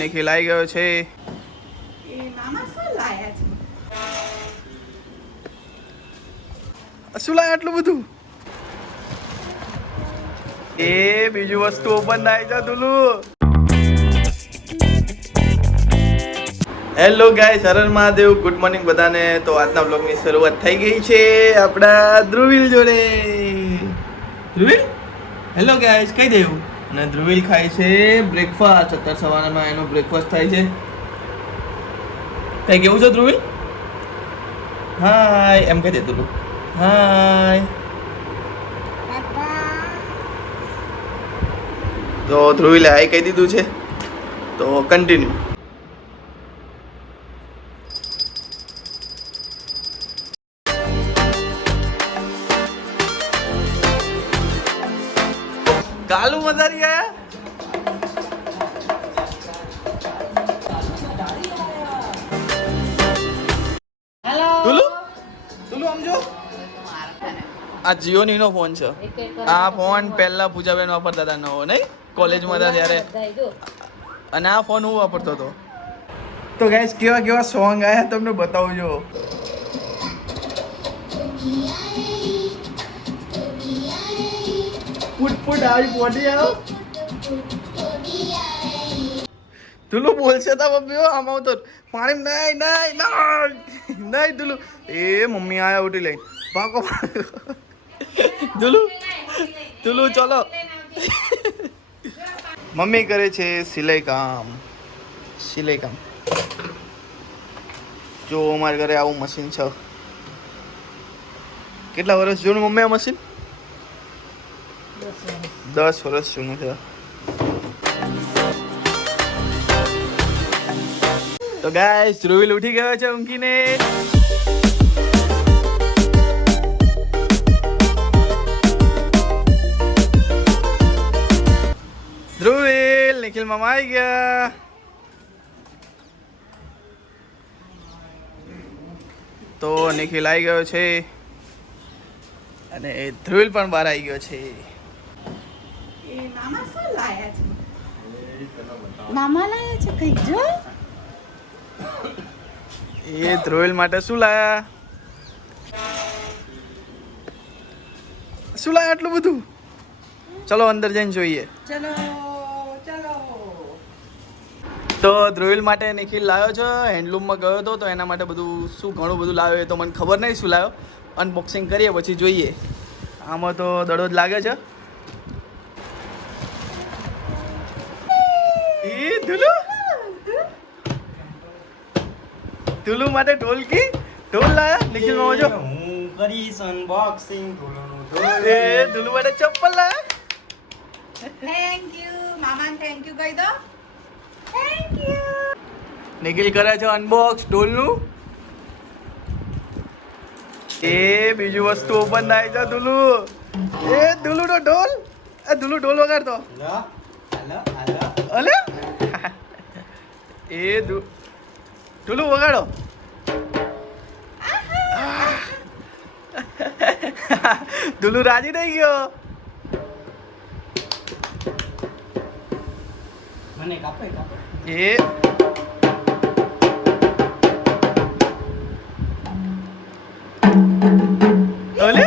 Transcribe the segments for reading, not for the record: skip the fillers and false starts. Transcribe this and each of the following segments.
નિખિલ આવી ગયો છે. શું લાયા આટલું બધું? એ બીજું વસ્તુ ઓપન થાય છે તુલુ. Hello guys, Har Har Mahadev, good morning બધાને. તો આજના બ્લોગની શરૂઆત થઈ ગઈ છે આપણા ધ્રુવિલ જોડે. ધ્રુવિલ, હેલો ગાઈસ, કહી દેવું. અને ધ્રુવિલ ખાય છે બ્રેકફાસ્ટ. અત્યારે સવારમાં એનો બ્રેકફાસ્ટ થાય છે. કઈ કેવું છે ધ્રુવિલ? હાય એમ કહી દે તુલુ. હાય. તો ધ્રુવિલે હાય કહી દીધું છે, તો કન્ટિન્યુ. કાલુ મજારી આયા. હેલો તુલુ તુલુ સમજો, આ જીઓની નો ફોન છે. આ ફોન પહેલા પૂજાબેન વાપરતા હતા, નવો નહીં, કોલેજમાં હતા ત્યારે. અને આ ફોન હું વાપરતો હતો. તો ગાઈસ, કેવા કેવા સોંગ આયા તમને બતાવજો. પુટ પુટ આવી પોટી આવો. તુલુ બોલશે તો બબ્બીઓ આમાં તો પાણી નહીં નહીં નહીં નહીં તુલુ. એ મમ્મી આયા ઉઠી લઈ ભાગો ભાગો. તુલુ તુલુ ચલો. મમ્મી કરે છે સિલાઈ કામ. સિલાઈ કામ જો અમારા ઘરે આવું મશીન છે. કેટલા વર્ષ જૂનું મમ્મી આ મશીન? 10 વર્ષ જૂનું છે. તો ગાઈસ, ધ્રુવિલ ઉઠી ગયો છે ઊંઘીને. ધ્રુવિલ, નિખિલ મામા આવી ગયા. તો નિખિલ આવી ગયો છે અને ધ્રુવિલ પણ બહાર આવી ગયો છે. મામા લાયા છે કઈક જો. એ ધ્રુવિલ માટે શું લાયા? શું લાયા આટલું બધું? ચલો અંદર જઈને જોઈએ. ચલો ચલો. તો ધ્રુવિલ માટે નિખિલ લાવ્યો છે. હેન્ડલૂમમાં ગયો હતો તો એના માટે બધું શું ઘણું બધું લાવ્યો, એ તો મને ખબર નહીં શું લાવ્યો. અનબોક્સિંગ કરીએ પછી જોઈએ. આમાં તો દડો જ લાગે છે. એ ધુલુ ધુલુ માટે ઢોલકી ઢોલ લાયા. નિખિલ મામા જો હું કરીશ અનબોક્સિંગ ઢોલનું એ ધુલુ માટે ચપ્પલ લાયા. થેન્ક યુ મામાને, થેન્ક યુ કહી દો. Thank you. નિખિલ કરે છે અનબોક્સ ઢોલનું. એ બીજું વસ્તુ ઓપન થાય છે ધુલુ. એ ધુલુ નો ઢોલ. એ ધુલુ ઢોલ વગાડતો. લો હાલો હાલો અલે એ ધુલુ વગાડો. ધુલુ રાજી થઈ ગયો. મને કાપે કાપે એ ઓલે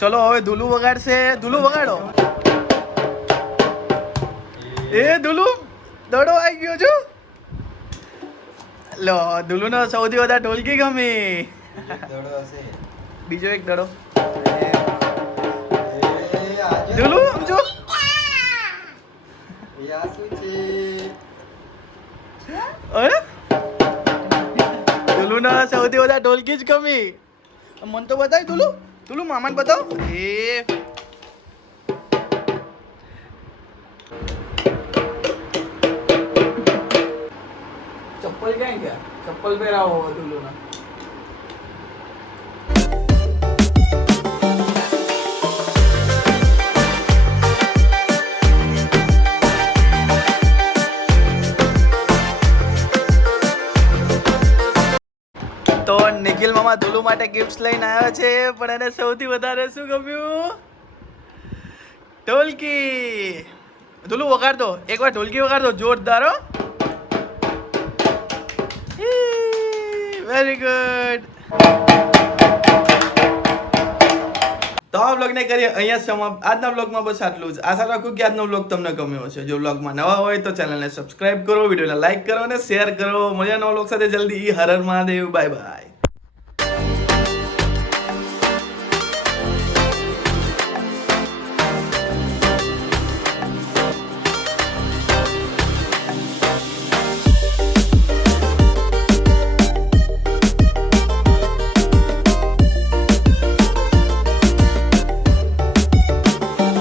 ચલો હવે ધુલુ વગાડશે. ધુલુ વગાડો. એ ધુલુ દડો આવી ગયો છો. લો, ધુલુ નો સૌથી વધારે ઢોલકી ગમી. દડો હશે બીજો એક દડો. એ આજે ધુલુ સમજો. એ આ શું છે અરે ધુલુ નો સૌથી વધારે ઢોલકી જ ગમી. મન તો બતાવ ધુલુ. ધુલુ મામાને બતાવ. એ ચપ્પલ ક્યાં ગયા? ચપ્પલ પહેરાવો ધુલુના. તો નિખિલ મામા ધુલુ માટે ગિફ્ટ્સ લઈને આવ્યા છે, પણ એને સૌથી વધારે શું ગમ્યું? ઢોલકી. તુલું વગાડ દો એકવાર ઢોલકી વગાડ દો જોરદાર હો વેરી ગુડ તો આ વ્લોગને કરીએ અહીંયા સમાપ્ત આજના વ્લોગમાં બસ આટલું જ આશા રાખું કે આજનો વ્લોગ તમને ગમ્યો હશે જો વ્લોગમાં નવા હોય તો ચેનલને સબસ્ક્રાઇબ કરો વિડીયોને લાઈક કરો અને શેર કરો મળીએ નવા વ્લોગ સાથે જલ્દી હર હર મહાદેવ બાય બાય